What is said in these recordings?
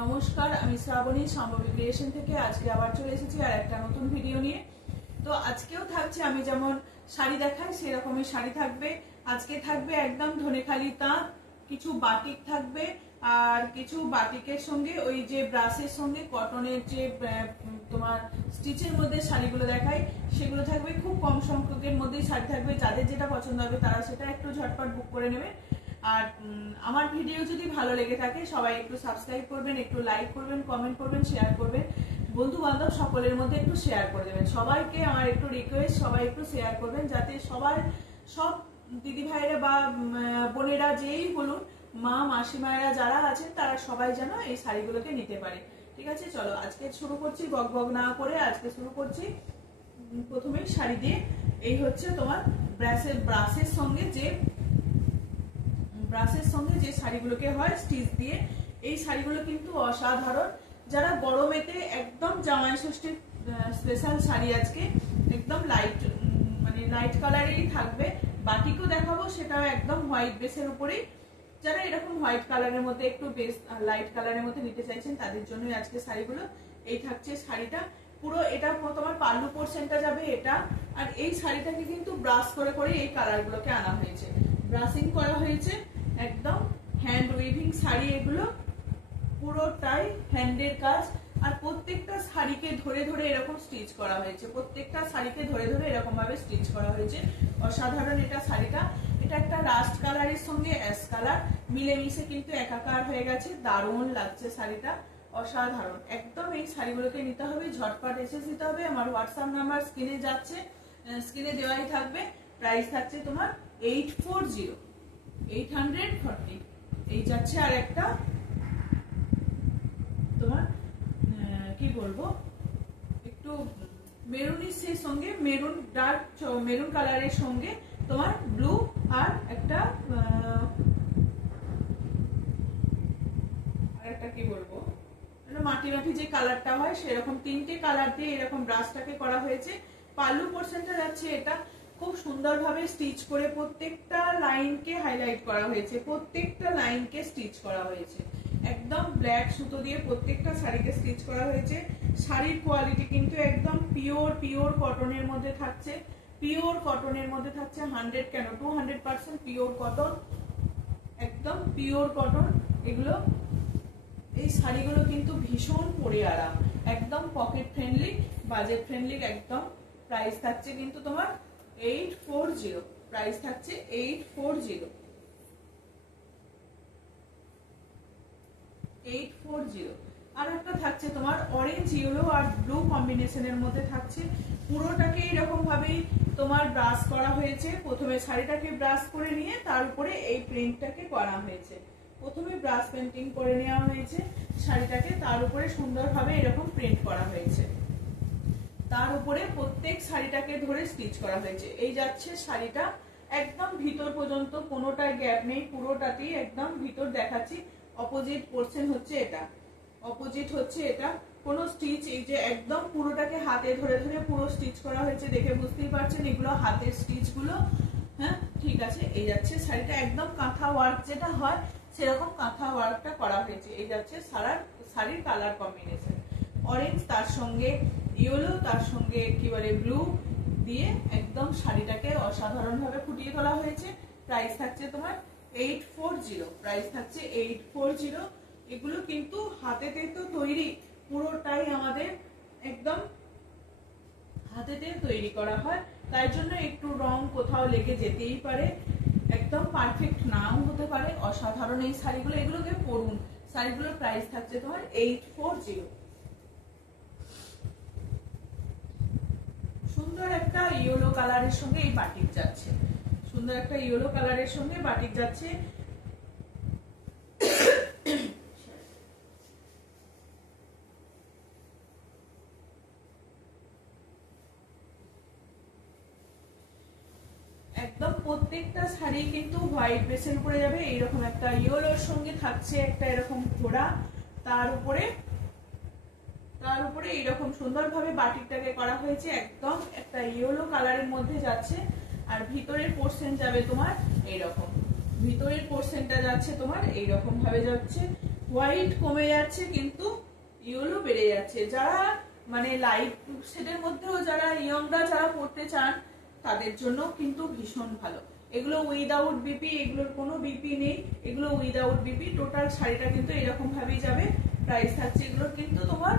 নমস্কার, আমি শ্রাবণী সম্ভবী ক্রিয়েশন থেকে আজকে আবার চলে এসেছি আর একটা নতুন ভিডিও নিয়ে। তো আজকেও থাকছে আমি যেমন শাড়ি দেখাই সেরকমই শাড়ি থাকবে। আজকে থাকবে একদম ধনেখালি তাঁত, কিছু বাটিক থাকবে আর কিছু বাটিকের সঙ্গে ওই যে ব্রাশের সঙ্গে কটনের যে তোমার স্টিচের মধ্যে শাড়িগুলো দেখাই সেগুলো থাকবে। খুব কম সংখ্যকের মধ্যেই শাড়ি থাকবে, যাদের যেটা পছন্দ হবে তারা সেটা একটু ঝটপট বুক করে নেবে। আর আমার ভিডিও যদি ভালো লেগে থাকে সবাই একটু সাবস্ক্রাইব করবেন, একটু লাইক করবেন, কমেন্ট করবেন, শেয়ার করবেন, বন্ধু বান্ধব সকলের মধ্যে একটু শেয়ার করে দেবেন। সবাইকে আমার একটু রিকোয়েস্ট, সবাই একটু শেয়ার করবেন যাতে সব দিদি ভাইরা বা বোনেরা যেই বলুন, মা মাসিমায়েরা যারা আছেন তারা সবাই যেন এই শাড়িগুলোকে নিতে পারে। ঠিক আছে, চলো আজকে শুরু করছি, বক বক না করে আজকে শুরু করছি প্রথমেই শাড়ি দিয়ে। এই হচ্ছে তোমার ব্রাশের সঙ্গে যে শাড়িগুলোকে হয় স্টিচ দিয়ে, এই শাড়িগুলো কিন্তু অসাধারণ। যারা গরমেতে একদম জামাই ষষ্ঠীর স্পেশাল শাড়ি, আজকে একদম লাইট কালারেরই থাকবে। বাটিকও দেখাবো, সেটাও একদম হোয়াইট বেসের উপরেই। যারা এরকম হোয়াইট কালারের মধ্যে একটু বেস লাইট কালারের মধ্যে নিতে চাইছেন তাদের জন্যই আজকে শাড়িগুলো। এই থাকছে শাড়িটা পুরো, এটা তোমার পাল্লু পোর্শনটা যাবে এটা। আর এই শাড়িটাকে কিন্তু ব্রাশ করে করে এই কালারগুলোকে আনা হয়েছে, ব্রাশিং করা হয়েছে, একদম হ্যান্ড উইভিং শাড়ি এগুলো, পুরোটাই হ্যান্ডের কাজ। আর প্রত্যেকটা শাড়িকে ধরে ধরে এরকম স্টিচ করা হয়েছে, প্রত্যেকটা শাড়িকে ধরে ধরে এরকম ভাবে স্টিচ করা হয়েছে। অসাধারণ এটা শাড়িটা। এটা একটা রাস্ট কালারের সঙ্গে অ্যাশ কালার মিলেমিশে কিন্তু একাকার হয়ে গেছে, দারুণ লাগছে শাড়িটা, অসাধারণ একদম। এই শাড়িগুলোকে নিতে হবে, ঝটপট এসে নিতে হবে। আমার হোয়াটসঅ্যাপ নাম্বার স্ক্রিনে যাচ্ছে, স্ক্রিনে দেওয়াই থাকবে। প্রাইস থাকছে তোমার 840। এই যাচ্ছে আর একটা তোমার কি বলবো, একটু মেরুনিশের সঙ্গে মেরুন, ডার্ক মেরুন কালারের সঙ্গে তোমার ব্লু আর একটা কি বলবো, মাটি মাটি যে কালারটা হয় সেরকম তিনটে কালার দিয়ে এরকম ব্রাশটাকে করা হয়েছে। পাল্লু পোর্শনটা যাচ্ছে এটা খুব সুন্দরভাবে স্টিচ করে প্রত্যেকটা লাইনকে হাইলাইট করা হয়েছে, প্রত্যেকটা লাইনকে স্টিচ করা হয়েছে একদম ব্ল্যাক সুতো দিয়ে প্রত্যেকটা শাড়িকে স্টিচ করা হয়েছে। শাড়ির কোয়ালিটি কিন্তু একদম পিওর কটনের মধ্যে থাকছে, পিওর কটনের মধ্যে থাকছে 100 কেন 200% পিওর কটন, একদম পিওর কটন এগুলো। এই শাড়িগুলো কিন্তু ভীষণ পরে আরাম, একদম পকেট ফ্রেন্ডলি, বাজেট ফ্রেন্ডলি একদম। প্রাইস থাকছে কিন্তু তোমার 840, প্রাইস থাকছে 840। আর একটা থাকছে তোমার অরেঞ্জ ইয়েলো আর ব্লু কম্বিনেশনের মধ্যে থাকছে। পুরোটাকে এরকম ভাবেই তোমার ব্রাশ করা হয়েছে। প্রথমে শাড়িটাকে ব্রাশ করে নিয়ে তার উপরে এই প্রিন্টটাকে করা হয়েছে। প্রথমে ব্রাশ পেন্টিং করে নেওয়া হয়েছে শাড়িটাকে, তার উপরে সুন্দরভাবে এরকম প্রিন্ট করা হয়েছে, তার উপরে প্রত্যেক শাড়িটাকে ধরে স্টিচ করা হয়েছে। এই যাচ্ছে শাড়িটা একদম ভিতর পর্যন্ত, কোনোটায় গ্যাপ নেই, পুরোটাতেই একদম ভিতর দেখাচ্ছি। অপোজিট পোর্শন হচ্ছে এটা, অপোজিট হচ্ছে এটা, কোনো স্টিচ এই যে একদম পুরোটাকে হাতে ধরে ধরে পুরো স্টিচ করা হয়েছে, দেখে বুঝতেই পারছেন এগুলো হাতের স্টিচ গুলো। হ্যাঁ ঠিক আছে, এই যাচ্ছে শাড়িটা একদম কাঁথা ওয়ার্ক যেটা হয় সেরকম কাঁথা ওয়ার্কটা করা হয়েছে। এই যাচ্ছে শাড়ির কালার কম্বিনেশন, অরেঞ্জ তার সঙ্গে ইয়েলো তার সঙ্গে একেবারে ব্লু দিয়ে একদম শাড়িটাকে অসাধারণ ভাবে ফুটিয়ে তোলা হয়েছে। প্রাইস থাকছে তোমার 840, প্রাইস থাকছে 840। এগুলো কিন্তু হাতেতে তো তৈরি, পুরোটাই আমাদের একদম হাতেতে তৈরি করা হয়, তাই জন্য একটু রং কোথাও লেগে যেতেই পারে, একদম পারফেক্ট নাও হতে পারে। অসাধারণ এই শাড়িগুলো, এগুলোকে পরুন। শাড়িগুলোর প্রাইস থাকছে তোমার 840। সুন্দর একটা ইয়েলো কালারের সঙ্গে এই বাটিক যাচ্ছে, সুন্দর একটা ইয়েলো কালারের সঙ্গে বাটিক যাচ্ছে। একদম প্রত্যেকটা শাড়ি কিন্তু হোয়াইট বেসের উপরে যাবে। এইরকম একটা ইয়েলোর সঙ্গে থাকছে একটা এরকম ঘোড়া, তার উপরে এইরকম সুন্দরভাবে বাটিকটাকে করা হয়েছে, একদম একটা ইয়েলো কালারের মধ্যে যাচ্ছে। আর ভিতরের পোর্শন যাবে তোমার এইরকম, ভিতরের পোর্শনটা যাচ্ছে তোমার এইরকম ভাবে যাচ্ছে, হোয়াইট কমে যাচ্ছে কিন্তু ইয়েলো বেড়ে যাচ্ছে। যারা মানে লাইট শেডের মধ্যেও যারা ইয়ংরা যারা পড়তে চান তাদের জন্য কিন্তু ভীষণ ভালো। এগুলো উইদাউট বিপি, এগুলোর কোনো বিপি নেই, এগুলো উইদাউট বিপি। টোটাল শাড়িটা কিন্তু এরকম ভাবেই যাবে। প্রাইস থাকছে এগুলোর কিন্তু তোমার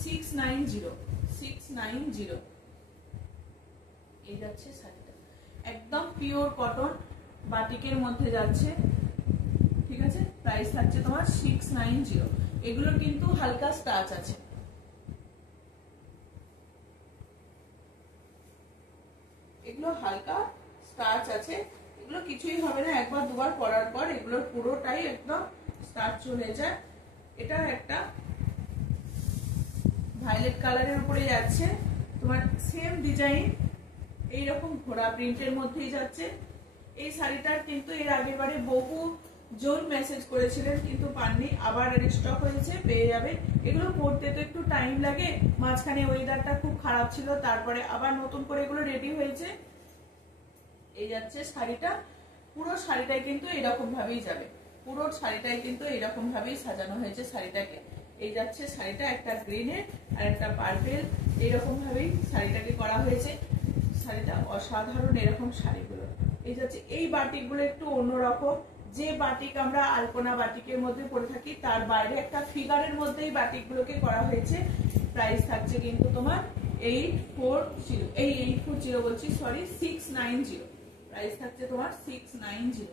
690 এই যাচ্ছে শাড়িটা, একদম পিওর কটন বাটিকের মধ্যে যাচ্ছে, ঠিক আছে। প্রাইস থাকছে তোমার 690। এগুলোর কিন্তু হালকা স্টাচ আছে, এগুলো হালকা স্টার্চ আছে, এগুলো কিছুই হবে না, একবার দুবার পরার পর এগুলোর পুরোটাই একদম স্টার্চ চলে যায়। এটা একটা ভায়োলেট কালারের উপরে যাচ্ছে, তোমার সেম ডিজাইন এইরকম ঘোড়া প্রিন্টের মধ্যেই যাচ্ছে। এই শাড়িটার কিন্তু এর আগের বারে বহু জন মেসেজ করেছিলেন কিন্তু পাননি, আবার রিস্টক হয়েছে, পেয়ে যাবে। এগুলো পড়তে তো একটু টাইম লাগে, মাঝখানে ওয়েদারটা খুব খারাপ ছিল, তারপরে আবার নতুন করে এগুলো রেডি হয়েছে। এই যাচ্ছে শাড়িটা, পুরো শাড়িটাই কিন্তু এরকম ভাবেই যাবে, পুরো শাড়িটাই কিন্তু এরকম ভাবেই সাজানো হয়েছে শাড়িটাকে। এই যাচ্ছে শাড়িটা, একটা গ্রিনের আর একটা পার্পেল, এইরকম ভাবেই শাড়িটাকে করা হয়েছে। শাড়িটা অসাধারণ, এরকম শাড়িগুলো এই যাচ্ছে। এই বাটিকগুলো একটু অন্যরকম, যে বাটিক আমরা আলপনা বাটিকের মধ্যে পরে থাকি তার বাইরে একটা ফিগারের মধ্যে এই বাটিকগুলোকে করা হয়েছে। প্রাইস থাকছে কিন্তু তোমার 840 বলছি, সরি 690। প্রাইস থাকছে তোমার 690।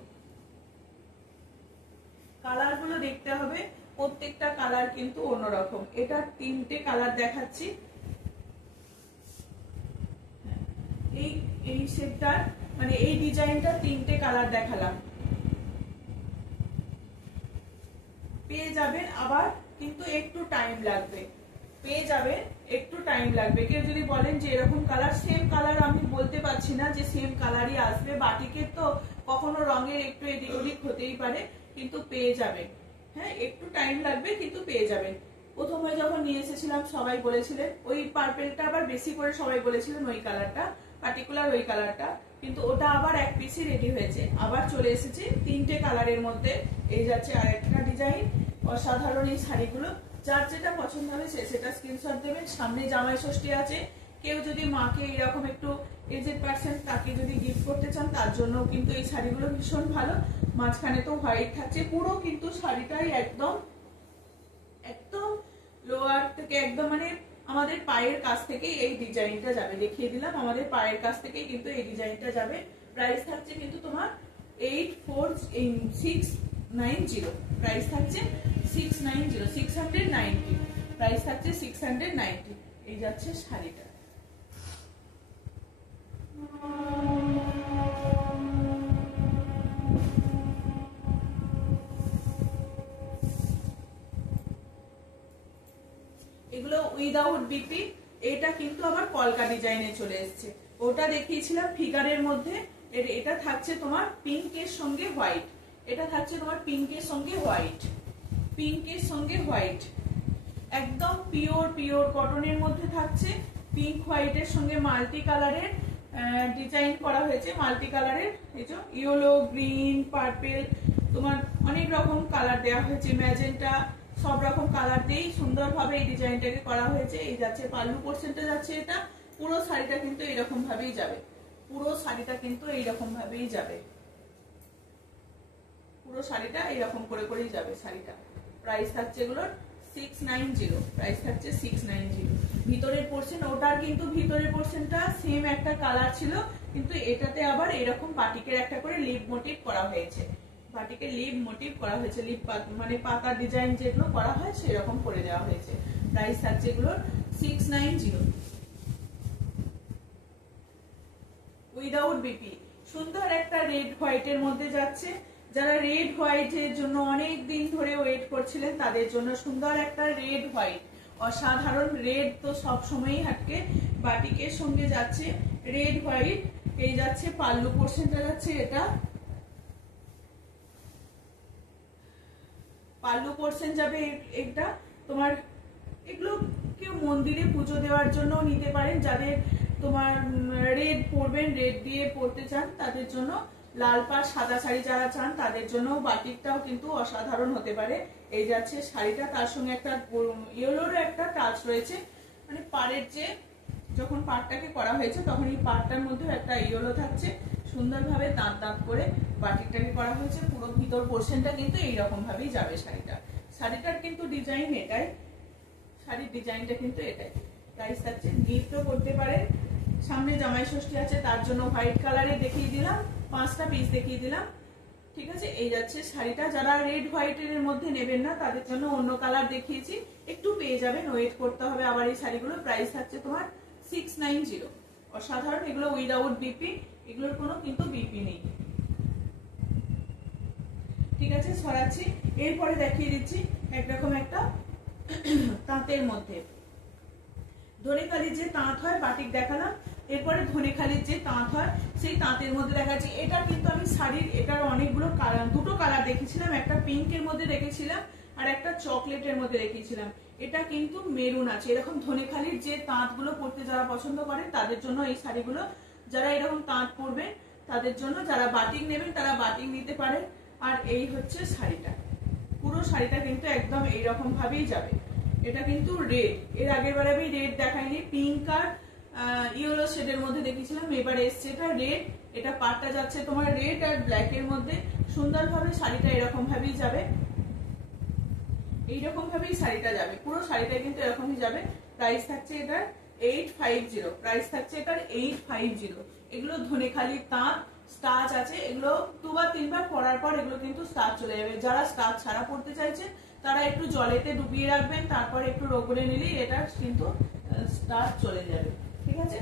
কালার গুলো দেখতে হবে, প্রত্যেকটা কালার কিন্তু অন্যরকম। এটা 3টে কালার দেখাচ্ছি, এই শেডটার মানে এই ডিজাইনটা 3টে কালার দেখালাম, পেয়ে যাবেন। আবার কিন্তু একটু টাইম লাগবে, পেয়ে যাবেন, একটু টাইম লাগবে। কেউ যদি বলেন যে এরকম কালার, সেম কালার আমি বলতে পারছি না যে সেম কালারই আসবে, বাটিকের তো কখনো রঙের একটু এদিক ওদিক হতেই পারে, কিন্তু পেয়ে যাবেন। হ্যাঁ, একটু টাইম লাগবে কিন্তু পেয়ে যাবেন। প্রথমে যখন নিয়ে এসেছিলাম সবাই বলেছিলেন ওই পার্পেলটা, আবার বেশি করে সবাই বলেছিলেন ওই কালারটা, পার্টিকুলার ওই কালারটা, কিন্তু ওটা আবার এক পিসই রেডি হয়েছে, আবার চলে এসেছে 3টে কালারের মধ্যে। এই যাচ্ছে আরেকটা ডিজাইন, অসাধারণ এই শাড়িগুলো। যার যেটা পছন্দ হবে সে সেটা স্ক্রিনশট দেবেন। সামনে জামাই ষষ্ঠী আছে, কেউ যদি মাকে এরকম একটু এজেড পার্সন তাকে যদি গিফট করতে চান তার জন্য কিন্তু এই শাড়িগুলো ভীষণ ভালো। মাঝখানে তো হোয়াইট থাকছে, পুরো কিন্তু শাড়িটাই একদম একদম লোয়ার থেকে একদম মানে আমাদের পায়ের কাছ থেকে এই ডিজাইনটা যাবে, দেখিয়ে দিলাম, আমাদের পায়ের কাছ থেকে কিন্তু এই ডিজাইনটা যাবে। প্রাইস থাকছে কিন্তু তোমার 690। প্রাইস থাকছে 690, প্রাইস থাকছে 690। এই যাচ্ছে শাড়িটা। এগুলো উইদাউট বিপি, এটা কিন্তু আবার কলকা ডিজাইনে চলে এসেছে। ওটা দেখিয়েছিলাম ফিগারের মধ্যে, এটা থাকছে তোমার পিঙ্কের সঙ্গে হোয়াইট, এটা থাকছে তোমার পিঙ্কের সঙ্গে হোয়াইট, পিঙ্কের সঙ্গে হোয়াইট, একদম পিওর কটনের মধ্যে থাকছে। পিঙ্ক হোয়াইটের সঙ্গে মাল্টি কালারের ডিজাইন করা হয়েছে, মাল্টি কালারের, এই যে ইয়েলো, গ্রিন, পার্পেল, তোমার অনেক রকম কালার দেওয়া হয়েছে, ম্যাজেন্টা, সব রকম কালার দিয়েই সুন্দরভাবে এই ডিজাইনটাকে করা হয়েছে। এই যাচ্ছে পাল্লু পোর্শনটা যাচ্ছে, এটা পুরো শাড়িটা কিন্তু এইরকম ভাবেই যাবে, পুরো শাড়িটা কিন্তু এইরকম ভাবেই যাবে, পুরো শাড়িটা এইরকম করে করেই যাবে শাড়িটা। প্রাইস থাকছে এগুলোর 690, প্রাইস থাকছে 690। ভিতরের পোর্শন, ওটার কিন্তু ভিতরের পোর্শনটা সেম একটা কালার ছিল, কিন্তু এটাতে আবার এরকম বাটিকের একটা করে লিভ মোটিভ করা হয়েছে, বাটিকে লিভ মোটিভ করা হয়েছে, লিভ মানে পাতা ডিজাইন যেগুলো করা হয় সেরকম করে দেওয়া হয়েছে। প্রাইস থাকছে এগুলোর 690 উইদাউট বিপি। সুন্দর একটা রেড হোয়াইটের মধ্যে যাচ্ছে, যারা রেড হোয়াইটের জন্য অনেক দিন ধরে ওয়েট করছিলেন তাদের জন্য সুন্দর একটা রেড হোয়াইট, অসাধারণ। রেড তো সব সময়ই হাটকে, বাটিকের সঙ্গে যাচ্ছে রেড হোয়াইট। এই যাচ্ছে পাল্লু পোর্শনটা যাচ্ছে, এটা পাল্লু পোর্শন যাবে, এটা তোমার এগুলো কেউ মন্দিরে পুজো দেওয়ার জন্য নিতে পারেন, যাদের তোমার রেড পরবেন, রেড দিয়ে পরতে চান তাদের জন্য লাল পাড় সাদা শাড়ি যারা চান তাদের জন্য বাটিকটাও কিন্তু অসাধারণ হতে পারে। এই যাচ্ছে শাড়িটা, তার সঙ্গে একটা ইয়েলোর একটা টাচ রয়েছে, মানে পাড়ের যে যখন পাড়টাকে করা হয়েছে তখন এই পাড়টার মধ্যে একটা ইয়েলো থাকছে, সুন্দরভাবে দাঁত দাঁত করে বাটিকটাকে করা হয়েছে। পুরো ভিতর পোর্শনটা কিন্তু এইরকম ভাবেই যাবে শাড়িটা। শাড়িটার কিন্তু ডিজাইন এটাই, শাড়ির ডিজাইনটা কিন্তু এটাই। প্রাইস থাকছে, গিফটও করতে পারে। সামনে জামাই ষষ্ঠী আছে, তার জন্য হোয়াইট কালারে দেখিয়ে দিলাম, 5টা পিস দেখিয়ে দিলাম, ঠিক আছে। এই যাচ্ছে শাড়িটা। যারা রেড হোয়াইটের মধ্যে নেবেন না তাদের জন্য অন্য কালার দেখিয়েছি, একটু পেয়ে যাবেন, ওয়েট করতে হবে আবার এই শাড়িগুলো। প্রাইস থাকছে তোমার 690। অসাধারণ, এগুলো উইদাউট বিপি, এগুলোর কোনো কিন্তু বিপি নেই, ঠিক আছে। সরাচ্ছি, এরপরে দেখিয়ে দিচ্ছি একরকম একটা তাঁতের মধ্যে ধনেখালির যে তাঁত হয়, বাটিক দেখালাম, এরপরে ধনেখালির যে তাঁত হয় সেই তাঁতের মধ্যে দেখাচ্ছি। এটা কিন্তু আমি শাড়ির এটার অনেকগুলো কালার, দুটো কালার দেখেছিলাম, একটা পিঙ্কের মধ্যে রেখেছিলাম আর একটা চকলেটের মধ্যে রেখেছিলাম। এটা কিন্তু মেরুন আছে। এরকম ধনেখালির যে তাঁতগুলো পরতে যারা পছন্দ করে তাদের জন্য এই শাড়িগুলো, যারা এরকম তাঁত পরবেন তাদের জন্য, যারা বাটিক নেবেন তারা বাটিক নিতে পারে। আর এই হচ্ছে শাড়িটা, পুরো শাড়িটা কিন্তু একদম এইরকম ভাবেই যাবে। এটা কিন্তু রেড, এর আগের বারে আমি রেড দেখাইনি, পিঙ্ক আর ইয়েলো শেডের মধ্যে দেখিয়েছিলাম, এবারে এসছে এটা রেড। এটা পাড়টা যাচ্ছে তোমার রেড আর ব্ল্যাক এর মধ্যে, সুন্দরভাবে শাড়িটা এরকম ভাবেই যাবে, এইরকম ভাবেই শাড়িটা যাবে, পুরো শাড়িটা কিন্তু এরকমই যাবে। প্রাইস থাকছে এটার 850, প্রাইস থাকছে এটার 850। এগুলো ধনেখালির তাঁত, স্টাচ আছে, এগুলো 2 বা 3 বার পরার পর এগুলো কিন্তু স্টাচ চলে যাবে। যারা স্টাচ ছাড়া পড়তে চাইছেন তারা একটু জলেতে ডুবিয়ে রাখবেন, তারপর একটু রগড়ে নিলেই এটা কিন্তু স্টাচ চলে যাবে, ঠিক আছে।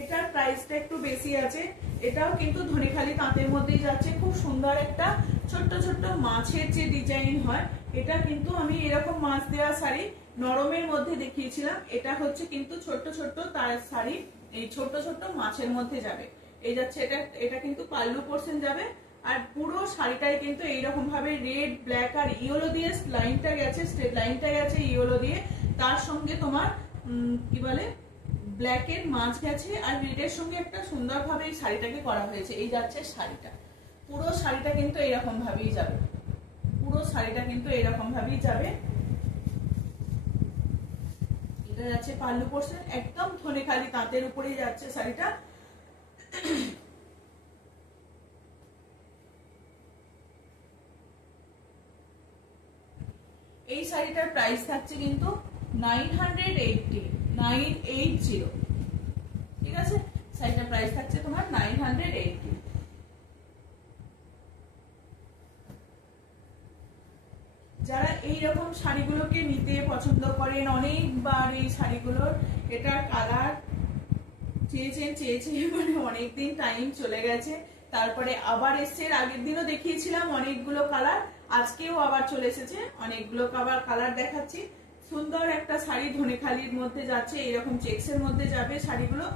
এটার প্রাইসটা একটু বেশি আছে, এটাও কিন্তু ধনেখালি তাঁতের মধ্যেই যাচ্ছে। খুব সুন্দর একটা ছোট্ট ছোট্ট মাছের যে ডিজাইন হয়, এটা কিন্তু আমি এরকম মাছ দেওয়া শাড়ি নরমের মধ্যে দেখিয়েছিলাম, এটা হচ্ছে কিন্তু ছোট্ট ছোট্ট তার শাড়ি, এই ছোট্ট ছোট্ট মাছের মধ্যে যাবে। এই যাচ্ছে এটা কিন্তু পাল্লু পোর্শন যাবে, আর পুরো শাড়িটাই কিন্তু এইরকম ভাবে রেড ব্ল্যাক আর ইয়েলো দিয়ে লাইনটা গেছে, স্ট্রেট লাইনটা গেছে ইয়েলো দিয়ে, তার সঙ্গে তোমার কি বলে ব্ল্যাকের মাছ গেছে, আর রেডের সঙ্গে একটা সুন্দর ভাবে এই শাড়িটাকে করা হয়েছে। এই যাচ্ছে শাড়িটা, পুরো শাড়িটা কিন্তু এইরকম ভাবেই যাবে, পুরো শাড়িটা কিন্তু এইরকম ভাবেই যাবে। এটা যাচ্ছে পাল্লু পোর্শন, একদম ধনেখালি তাঁতের উপরেই যাচ্ছে শাড়িটা। এই শাড়িটার প্রাইস থাকছে কিন্তু 980, ঠিক আছে। শাড়িটার প্রাইস থাকছে তোমার 980। যারা এইরকম শাড়িগুলোকে নিতে পছন্দ করেন, অনেকবার এই শাড়িগুলোর এটার কালার চেয়েছেন মানে অনেকদিন টাইম চলে গেছে, তারপরে আবার এসছে, আগের দিনও দেখিয়েছিলাম অনেকগুলো কালার, আজকেও আবার চলে এসেছে, অনেকগুলো কালার দেখাচ্ছি। সুন্দর একটা শাড়ি ধনেখালির মধ্যে যাচ্ছে, এইরকম চেক্সের মধ্যে যাবে শাড়িগুলো,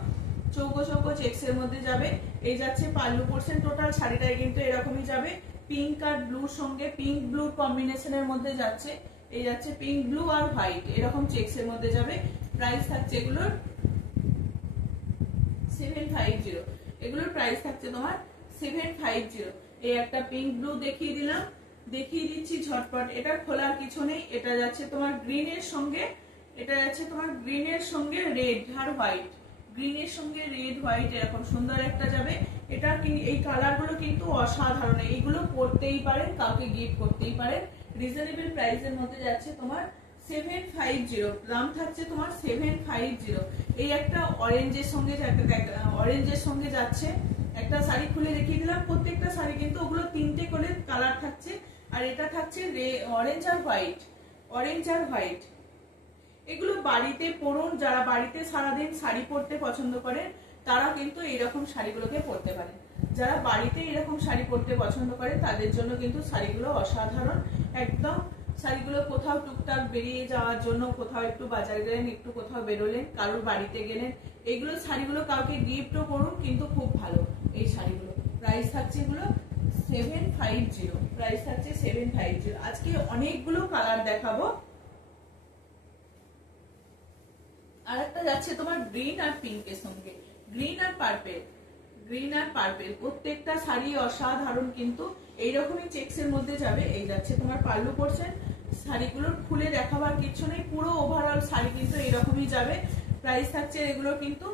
চৌকো চৌকো চেক্সের মধ্যে যাবে। এই যাচ্ছে পাল্লু পোর্শন, টোটাল শাড়িটাই কিন্তু এরকমই যাবে, পিঙ্ক আর ব্লুর সঙ্গে, পিঙ্ক ব্লু কম্বিনেশনের মধ্যে যাচ্ছে। এই যাচ্ছে পিঙ্ক ব্লু আর হোয়াইট, এরকম চেক্সের মধ্যে যাবে। প্রাইস থাকছে এগুলোর 750, এগুলোর প্রাইস থাকছে তোমার 750। এই একটা পিঙ্ক ব্লু দেখিয়ে দিলাম, দেখিয়ে দিচ্ছি ঝটপট, এটা খোলার কিছু নেই। এটা যাচ্ছে তোমার গ্রিনের সঙ্গে, এটা যাচ্ছে তোমার গ্রিনের সঙ্গে রেড আর হোয়াইট, গ্রিনের সঙ্গে রেড হোয়াইট, এরকম সুন্দর একটা যাবে। এটা এই কালার গুলো কিন্তু অসাধারণ, এইগুলো পরতেই পারেন, কাউকে গিফট করতেই পারেন। রিজনেবল প্রাইসের মধ্যে যাচ্ছে তোমার 750, দাম থাকছে তোমার 750। এই একটা অরেঞ্জের সঙ্গে যাচ্ছে একটা শাড়ি, খুলে দেখিয়ে দিলাম। প্রত্যেকটা শাড়ি কিন্তু ওগুলো 3টে করে কালার থাকছে, আর এটা থাকছে অরেঞ্জ আর হোয়াইট। এগুলো বাড়িতে পরুন, যারা বাড়িতে সারাদিন শাড়ি পরতে পছন্দ করেন তারা কিন্তু এইরকম শাড়িগুলোকে পরতে পারেন। যারা বাড়িতে এরকম শাড়ি পরতে পছন্দ করে তাদের জন্য কিন্তু শাড়িগুলো অসাধারণ একদম। শাড়িগুলো কোথাও টুকটাক বেরিয়ে যাওয়ার জন্য, কোথাও একটু বাজার গেলেন, একটু কোথাও বেরোলেন, কারোর বাড়িতে গেলেন, এইগুলো শাড়িগুলো কাউকে গিফটও করুন, কিন্তু খুব ভালো এই শাড়িগুলো। প্রাইস থাকছে এগুলো 750, প্রাইস থাকছে 750। আজকে অনেকগুলো কালার দেখাবো। আর একটা যাচ্ছে তোমার গ্রিন আর পিঙ্কের সঙ্গে, গ্রিন আর পার্পেল, গ্রিন আর পার্পেল, প্রত্যেকটা শাড়ি অসাধারণ কিন্তু এইরকমই চেক্সের মধ্যে যাবে। এই যাচ্ছে তোমার পাল্লু পোরশন, শাড়িগুলোর খুলে দেখাবার কিছু নেই, পুরো ওভারঅল শাড়ি কিন্তু এইরকমই যাবে। প্রাইস থাকছে এগুলো কিন্তু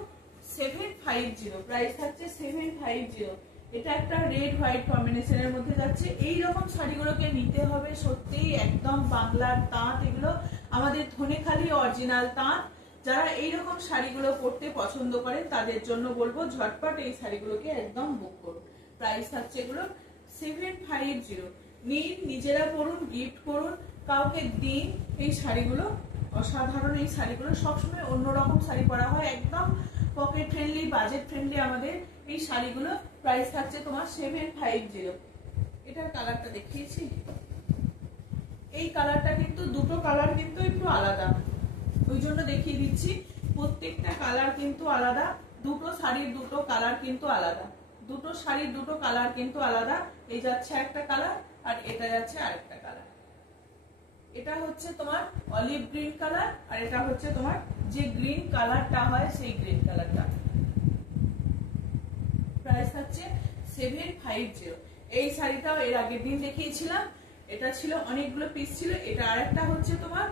750, প্রাইস থাকছে 750। এটা একটা রেড হোয়াইট কম্বিনেশনের মধ্যে যাচ্ছে। এই রকম শাড়িগুলোকে নিতে হবে সত্যিই একদম বাংলার তাঁত, এগুলো আমাদের ধনেখালি অরিজিনাল তাঁত। যারা এইরকম শাড়িগুলো পরতে পছন্দ করেন তাদের জন্য বলবো ঝটপট এই শাড়িগুলোকে একদম বুক করুন। প্রাইস থাকছে এগুলো 750। নিন, নিজেরা পরুন, গিফট করুন, কাউকে দিন। এই শাড়িগুলো অসাধারণ, এই শাড়িগুলো সবসময় অন্যরকম শাড়ি পরা হয়, একদম পকেট ফ্রেন্ডলি, বাজেট ফ্রেন্ডলি আমাদের এই শাড়িগুলো। প্রাইস থাকছে তোমার 750। এটার কালারটা দেখিয়েছি, এই কালারটা কিন্তু দুটো কালার কিন্তু একটু আলাদা, ওই জন্য দেখিয়ে দিচ্ছি। প্রত্যেকটা কালার কিন্তু আলাদা, দুটো শাড়ির দুটো কালার কিন্তু আলাদা, দুটো শাড়ির দুটো কালার কিন্তু আলাদা। এই যাচ্ছে একটা কালার আর এটা যাচ্ছে আরেকটা কালার। এটা হচ্ছে তোমার অলিভ গ্রিন কালার আর এটা হচ্ছে তোমার যে গ্রিন কালারটা হয় সেই গ্রিন কালারটা। প্রাইস থাকছে 750। এই শাড়িটাও এর আগের দিন দেখিয়েছিলাম, এটা ছিল অনেকগুলো পিস ছিল। এটা আরেকটা হচ্ছে তোমার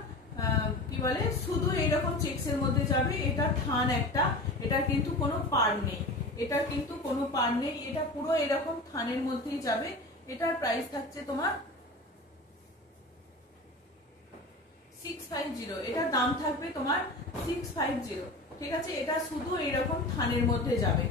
কি বলে শুধু এইরকম চেক্সের মধ্যে যাবে। এটা থান একটা, এটা কিন্তু কোনো পার নেই, এটা কিন্তু কোনো পার নেই, এটা পুরো এরকম থানের মধ্যেই যাবে। এটার প্রাইস থাকছে তোমার 650। এটার দাম থাকবে তোমার 650, ঠিক আছে। এটা শুধু এইরকম থানের মধ্যে যাবে।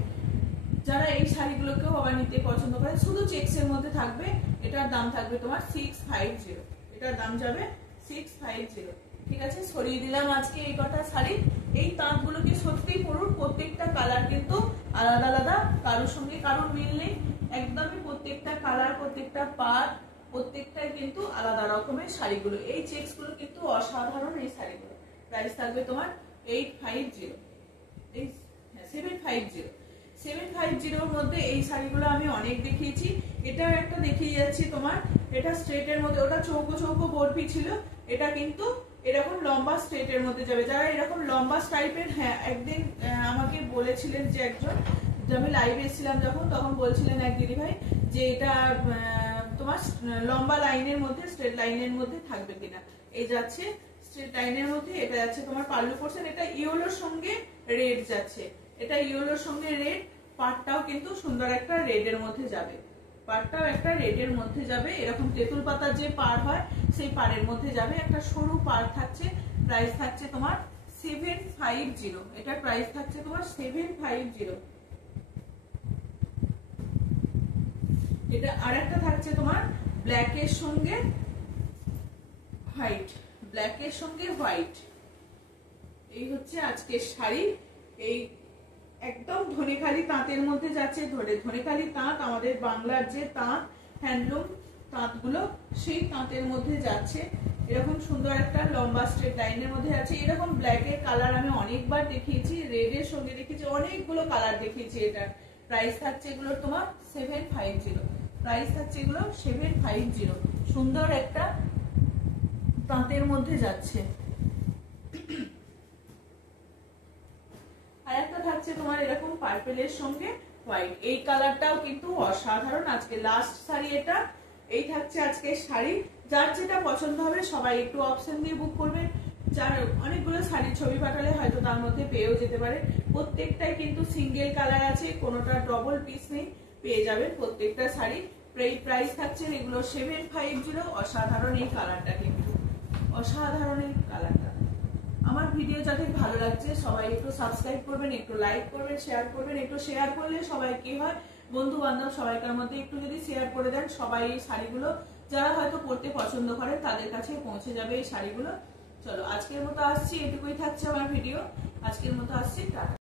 যারা এই শাড়িগুলোকেও আবার নিতে পছন্দ করে, শুধু চেক্সের মধ্যে থাকবে, এটার দাম থাকবে তোমার 650। এটার দাম যাবে 650, ঠিক আছে। সরিয়ে দিলাম আজকে এই কটা শাড়ি। এই তাঁতগুলোকে সত্যিই পরুন, প্রত্যেকটা কালার কিন্তু আলাদা আলাদা, কারোর সঙ্গে কারোর মিল নেই, একদমই প্রত্যেকটা কালার, প্রত্যেকটা পাড়, প্রত্যেকটাই কিন্তু আলাদা রকমের শাড়িগুলো। এই চেক্স গুলো কিন্তু অসাধারণ এই শাড়িগুলো। প্রাইস থাকবে তোমার 850, এই 750। 750 মধ্যে এই শাড়িগুলো আমি অনেক দেখিয়েছি। এটা একটা দেখিয়ে যাচ্ছি তোমার, এটা স্ট্রেটের মধ্যে, ওটা চৌকো চৌকো বরফি ছিল, এটা কিন্তু এরকম লম্বা স্ট্রেটের মধ্যে যাবে। যারা এরকম লম্বা টাইপের, হ্যাঁ একদিন আমাকে বলেছিলেন যে একজন, আমি লাইভে এসেছিলাম যখন, তখন বলছিলেন এক দিদি ভাই যে এটা তোমার লম্বা লাইনের মধ্যে, স্ট্রেট লাইনের মধ্যে থাকবে কিনা। এই যাচ্ছে স্ট্রেট লাইনের মধ্যে, এটা যাচ্ছে তোমার পাল্লু পোরশন, এটা ইয়েলোর সঙ্গে রেড যাচ্ছে, এটা ইয়েলোর সঙ্গে রেড, পাড়টাও কিন্তু সুন্দর একটা রেডের মধ্যে যাবে, পাড়টাও একটা রেডের মধ্যে যাবে। এরকম তেঁতুল পাতার যে পাড় হয় সেই পাড়ের মধ্যে যাবে, একটা সরু পাড় থাকছে। প্রাইস থাকছে তোমার 750। এটার প্রাইস থাকছে তোমার 750। এটা আরেকটা থাকছে তোমার ব্ল্যাকের সঙ্গে হোয়াইট, ব্ল্যাকের সঙ্গে হোয়াইট। এই হচ্ছে আজকের শাড়ি। এই একদম ধনেখালি তাঁতের মধ্যে যাচ্ছে। ধনেখালি তাঁত আমাদের বাংলার যে তাঁত, হ্যান্ডলুম তাঁতগুলো, সেই তাঁতের মধ্যে যাচ্ছে। এরকম সুন্দর একটা লম্বা স্ট্রেট লাইনের মধ্যে আছে। এরকম ব্ল্যাকের কালার আমি অনেকবার দেখিয়েছি, রেডের সঙ্গে দেখিয়েছি, অনেকগুলো কালার দেখিয়েছি। এটা প্রাইস থাকছে এগুলো তোমার 750। প্রাইস থাকছে এগুলো 750। সুন্দর একটা তাঁতের মধ্যে যাচ্ছে। আর একটা থাকছে তোমার এরকম পার্পেলের সঙ্গে হোয়াইট, এই কালারটাও কিন্তু অসাধারণ। আজকে লাস্ট শাড়ি এটা, এই থাকছে আজকে শাড়ি। যার যেটা পছন্দ হবে সবাই একটু অপশন দিয়ে বুক করবেন। যার অনেকগুলো শাড়ির ছবি পাঠালে হয়তো তার মধ্যে পেয়েও যেতে পারে। প্রত্যেকটাই কিন্তু সিঙ্গেল কালার আছে, কোনোটা ডবল পিস নেই, পেয়ে যাবেন প্রত্যেকটা শাড়ি। প্রাইস থাকছে এগুলো 750। অসাধারণ এই কালারটা, কিন্তু অসাধারণ এই কালারটা। আমার ভিডিও যাদের ভালো লাগছে সবাই একটু সাবস্ক্রাইব করবেন, একটু লাইক করবেন, শেয়ার করবেন। একটু শেয়ার করলে সবাই কি হয়, বন্ধু বান্ধব সবাইকার মধ্যে একটু যদি শেয়ার করে দেন, সবাই এই শাড়িগুলো যারা হয়তো পরতে পছন্দ করেন তাদের কাছে পৌঁছে যাবে এই শাড়িগুলো। চলো আজকের মতো আসছি, এটুকুই থাকছে আমার ভিডিও। আজকের মতো আসছি, টাটা।